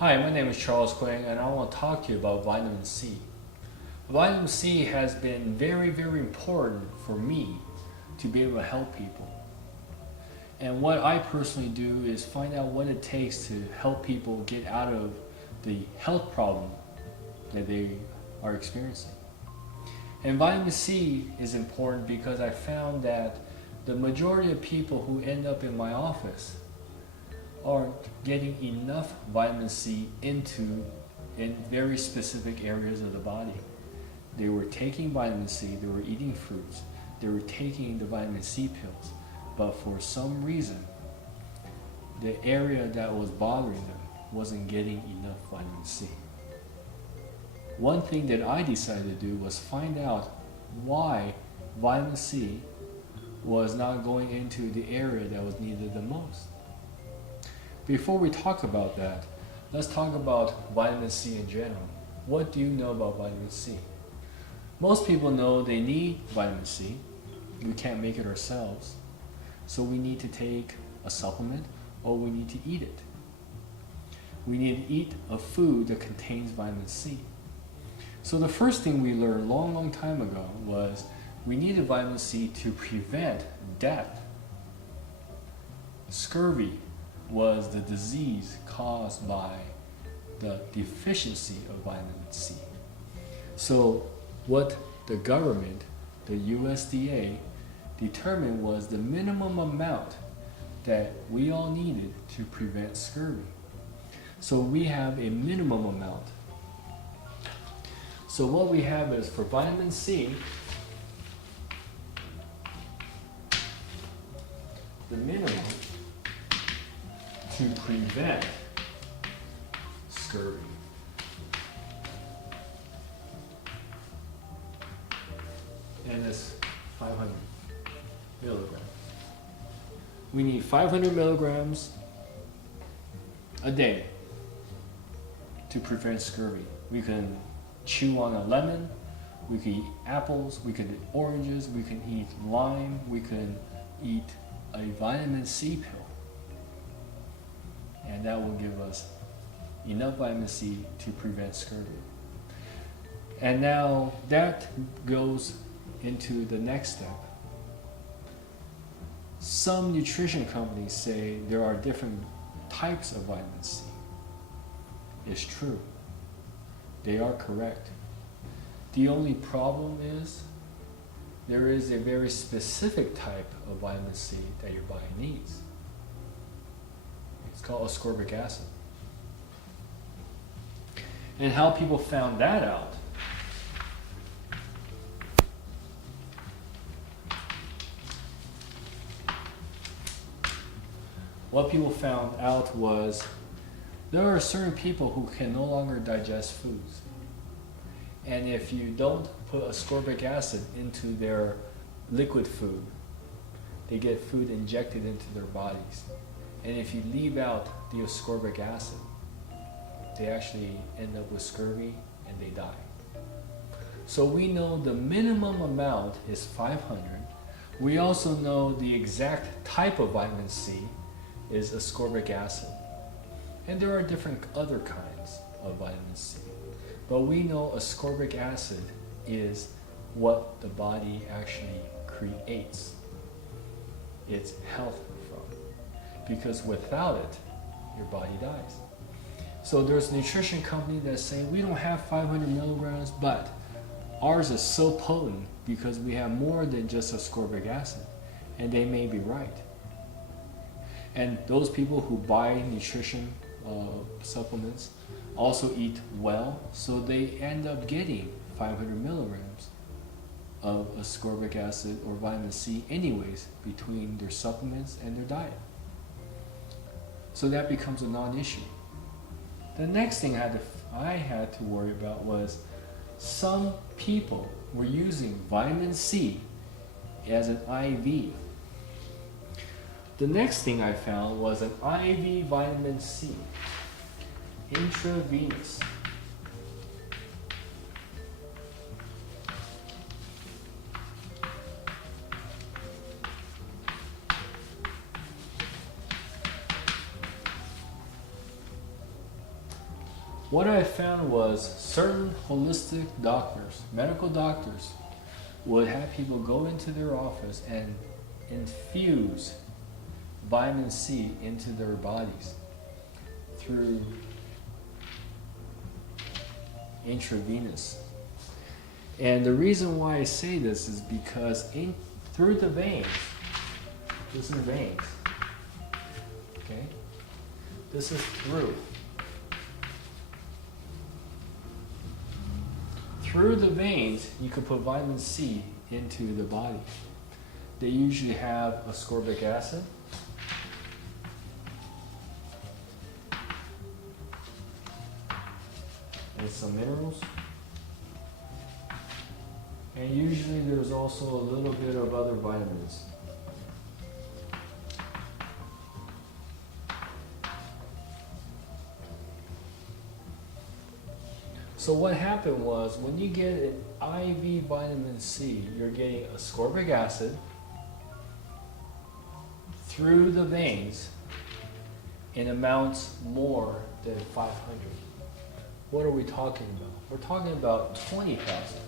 Hi, my name is Charles Quang, and I want to talk to you about vitamin C. Vitamin C has been very important for me to be able to help people. And what I personally do is find out what it takes to help people get out of the health problem that they are experiencing. And vitamin C is important because I found that the majority of people who end up in my office aren't getting enough vitamin C in very specific areas of the body. They were taking vitamin C, they were eating fruits, they were taking the vitamin C pills, but for some reason, the area that was bothering them wasn't getting enough vitamin C. One thing that I decided to do was find out why vitamin C was not going into the area that was needed the most. Before we talk about that, let's talk about vitamin C in general. What do you know about vitamin C? Most people know they need vitamin C. We can't make it ourselves. So we need to take a supplement or we need to eat it. We need to eat a food that contains vitamin C. So the first thing we learned a long time ago was we needed vitamin C to prevent death. Scurvy was the disease caused by the deficiency of vitamin C. So what the government, the USDA, determined was the minimum amount that we all needed to prevent scurvy. So we have a minimum amount. So what we have is for vitamin C, the minimum to prevent scurvy. And it's 500 milligrams. We need 500 milligrams a day to prevent scurvy. We can chew on a lemon, we can eat apples, we can eat oranges, we can eat lime, we can eat a vitamin C pill. And that will give us enough vitamin C to prevent scurvy. And now that goes into the next step. Some nutrition companies say there are different types of vitamin C. It's true. They are correct. The only problem is there is a very specific type of vitamin C that your body needs. It's called ascorbic acid. And how people found that out was there are certain people who can no longer digest foods. And if you don't put ascorbic acid into their liquid food, they get food injected into their bodies. And if you leave out the ascorbic acid, they actually end up with scurvy and they die. So we know the minimum amount is 500. We also know the exact type of vitamin C is ascorbic acid. And there are different other kinds of vitamin C. But we know ascorbic acid is what the body actually creates its health from. Because without it, your body dies. So there's a nutrition company that's saying we don't have 500 milligrams, but ours is so potent because we have more than just ascorbic acid. And they may be right. And those people who buy nutrition supplements also eat well, so they end up getting 500 milligrams of ascorbic acid or vitamin C anyways between their supplements and their diet. So that becomes a non-issue. The next thing I had to worry about was some people were using vitamin C as an IV. The next thing I found was an IV vitamin C, intravenous. What I found was certain holistic doctors, medical doctors, would have people go into their office and infuse vitamin C into their bodies through intravenous. And the reason why I say this is because through the veins, this is veins, okay? This is through. Through the veins, you could put vitamin C into the body. They usually have ascorbic acid, and some minerals. And usually there's also a little bit of other vitamins. So what happened was, when you get an IV vitamin C, you're getting ascorbic acid through the veins in amounts more than 500. What are we talking about? We're talking about 20,000.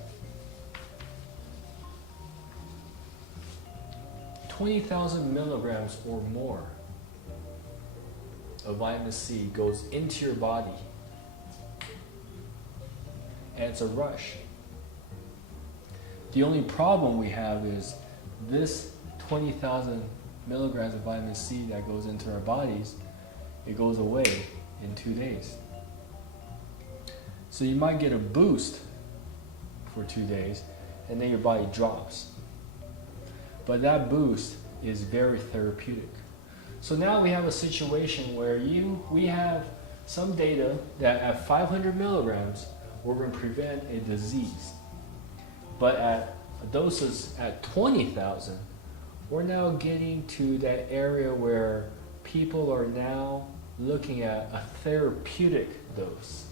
20,000 milligrams or more of vitamin C goes into your body. And it's a rush. The only problem we have is this 20,000 milligrams of vitamin C that goes into our bodies, it goes away in 2 days. So you might get a boost for 2 days, and then your body drops. But that boost is very therapeutic. So now we have a situation where we have some data that at 500 milligrams, we're going to prevent a disease. But at doses at 20,000, we're now getting to that area where people are now looking at a therapeutic dose.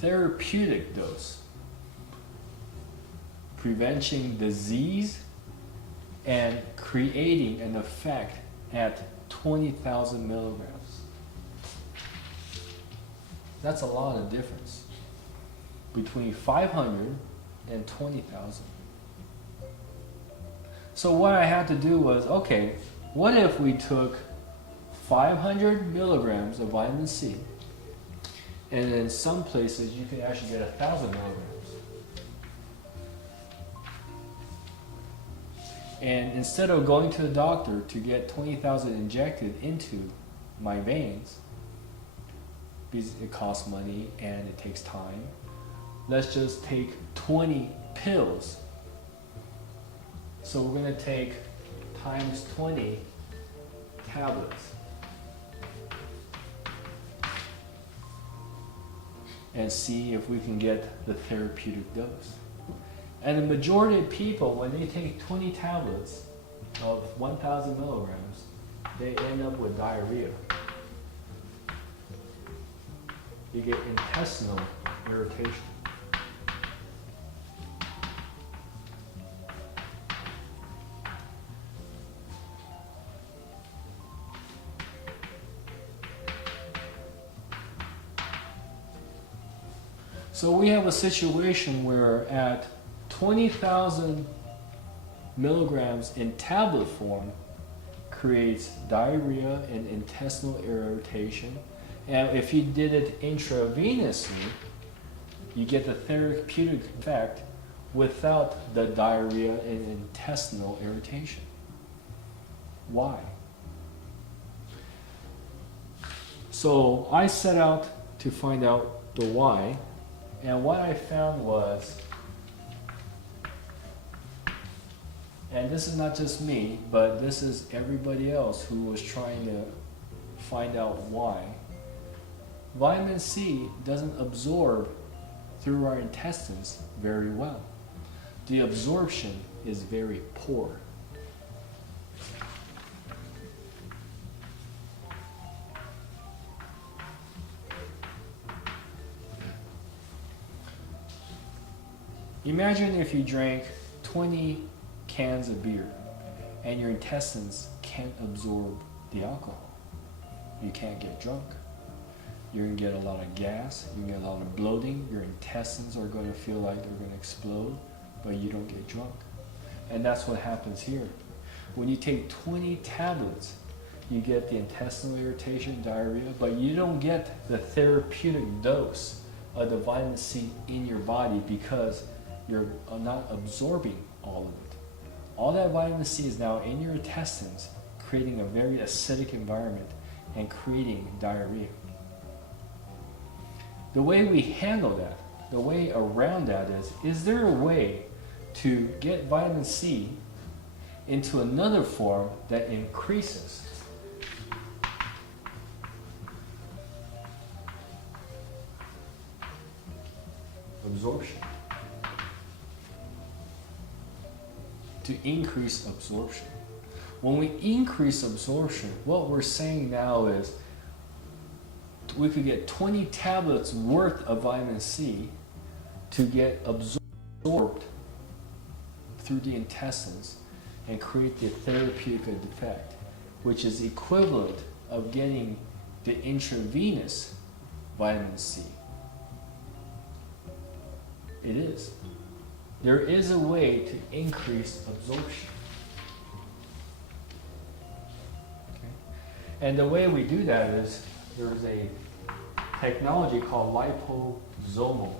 Therapeutic dose. Preventing disease and creating an effect at 20,000 milligrams. That's a lot of difference between 500 and 20,000. So what I had to do was, okay, what if we took 500 milligrams of vitamin C, and in some places you could actually get 1,000 milligrams. And instead of going to the doctor to get 20,000 injected into my veins, because it costs money and it takes time, let's just take 20 pills. So we're going to take times 20 tablets. And see if we can get the therapeutic dose. And the majority of people, when they take 20 tablets of 1,000 milligrams, they end up with diarrhea. You get intestinal irritation. So we have a situation where at 20,000 milligrams in tablet form creates diarrhea and intestinal irritation. And if you did it intravenously, you get the therapeutic effect without the diarrhea and intestinal irritation. Why? So I set out to find out the why. And what I found was, and this is not just me, but this is everybody else who was trying to find out why, vitamin C doesn't absorb through our intestines very well. The absorption is very poor. Imagine if you drank 20 cans of beer and your intestines can't absorb the alcohol. You can't get drunk. You're going to get a lot of gas, you get a lot of bloating, your intestines are going to feel like they're going to explode, but you don't get drunk. And that's what happens here. When you take 20 tablets, you get the intestinal irritation, diarrhea, but you don't get the therapeutic dose of the vitamin C in your body because you're not absorbing all of it. All that vitamin C is now in your intestines, creating a very acidic environment and creating diarrhea. The way we handle that, the way around that is there a way to get vitamin C into another form that increases absorption? To increase absorption. When we increase absorption, what we're saying now is we could get 20 tablets worth of vitamin C to get absorbed through the intestines and create the therapeutic effect, which is equivalent of getting the intravenous vitamin C. It is. There is a way to increase absorption. Okay? And the way we do that is there's a technology called liposomal.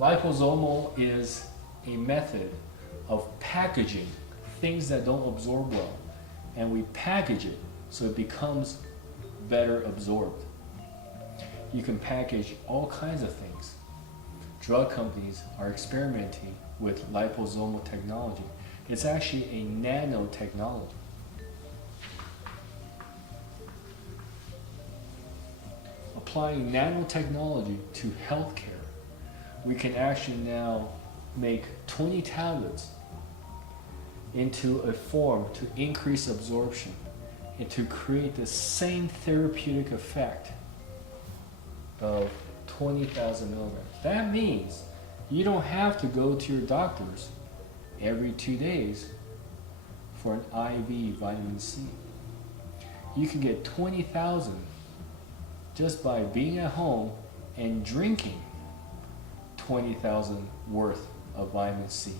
Liposomal is a method of packaging things that don't absorb well, and we package it so it becomes better absorbed. You can package all kinds of things. Drug companies are experimenting with liposomal technology. It's actually a nanotechnology. Applying nanotechnology to healthcare, we can actually now make 20 tablets into a form to increase absorption and to create the same therapeutic effect of 20,000 milligrams. That means you don't have to go to your doctors every 2 days for an IV vitamin C. You can get 20,000 just by being at home and drinking 20,000 worth of vitamin C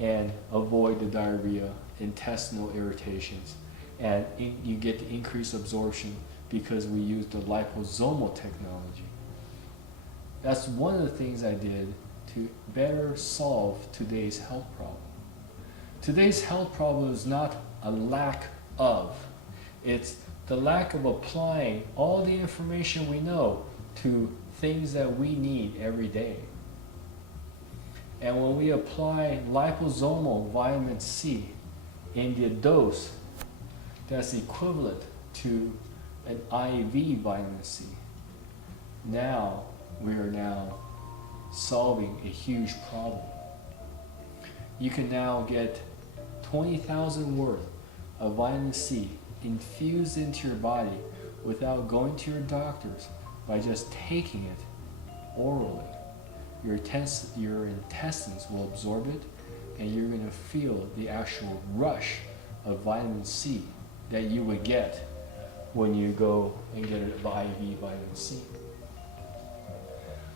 and avoid the diarrhea, intestinal irritations, and you get the increased absorption because we use the liposomal technology. That's one of the things I did to better solve today's health problem. Today's health problem is not a lack of, it's the lack of applying all the information we know to things that we need every day. And when we apply liposomal vitamin C in the dose that's equivalent to an IV vitamin C, now we are now solving a huge problem. You can now get 20,000 worth of vitamin C infused into your body without going to your doctors, by just taking it orally. Your intestines will absorb it, and you're going to feel the actual rush of vitamin C that you would get when you go and get an IV vitamin C.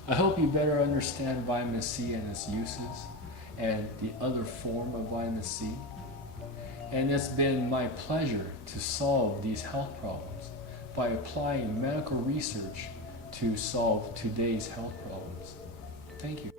I hope you better understand vitamin C and its uses and the other form of vitamin C. And it's been my pleasure to solve these health problems by applying medical research to solve today's health problems. Thank you.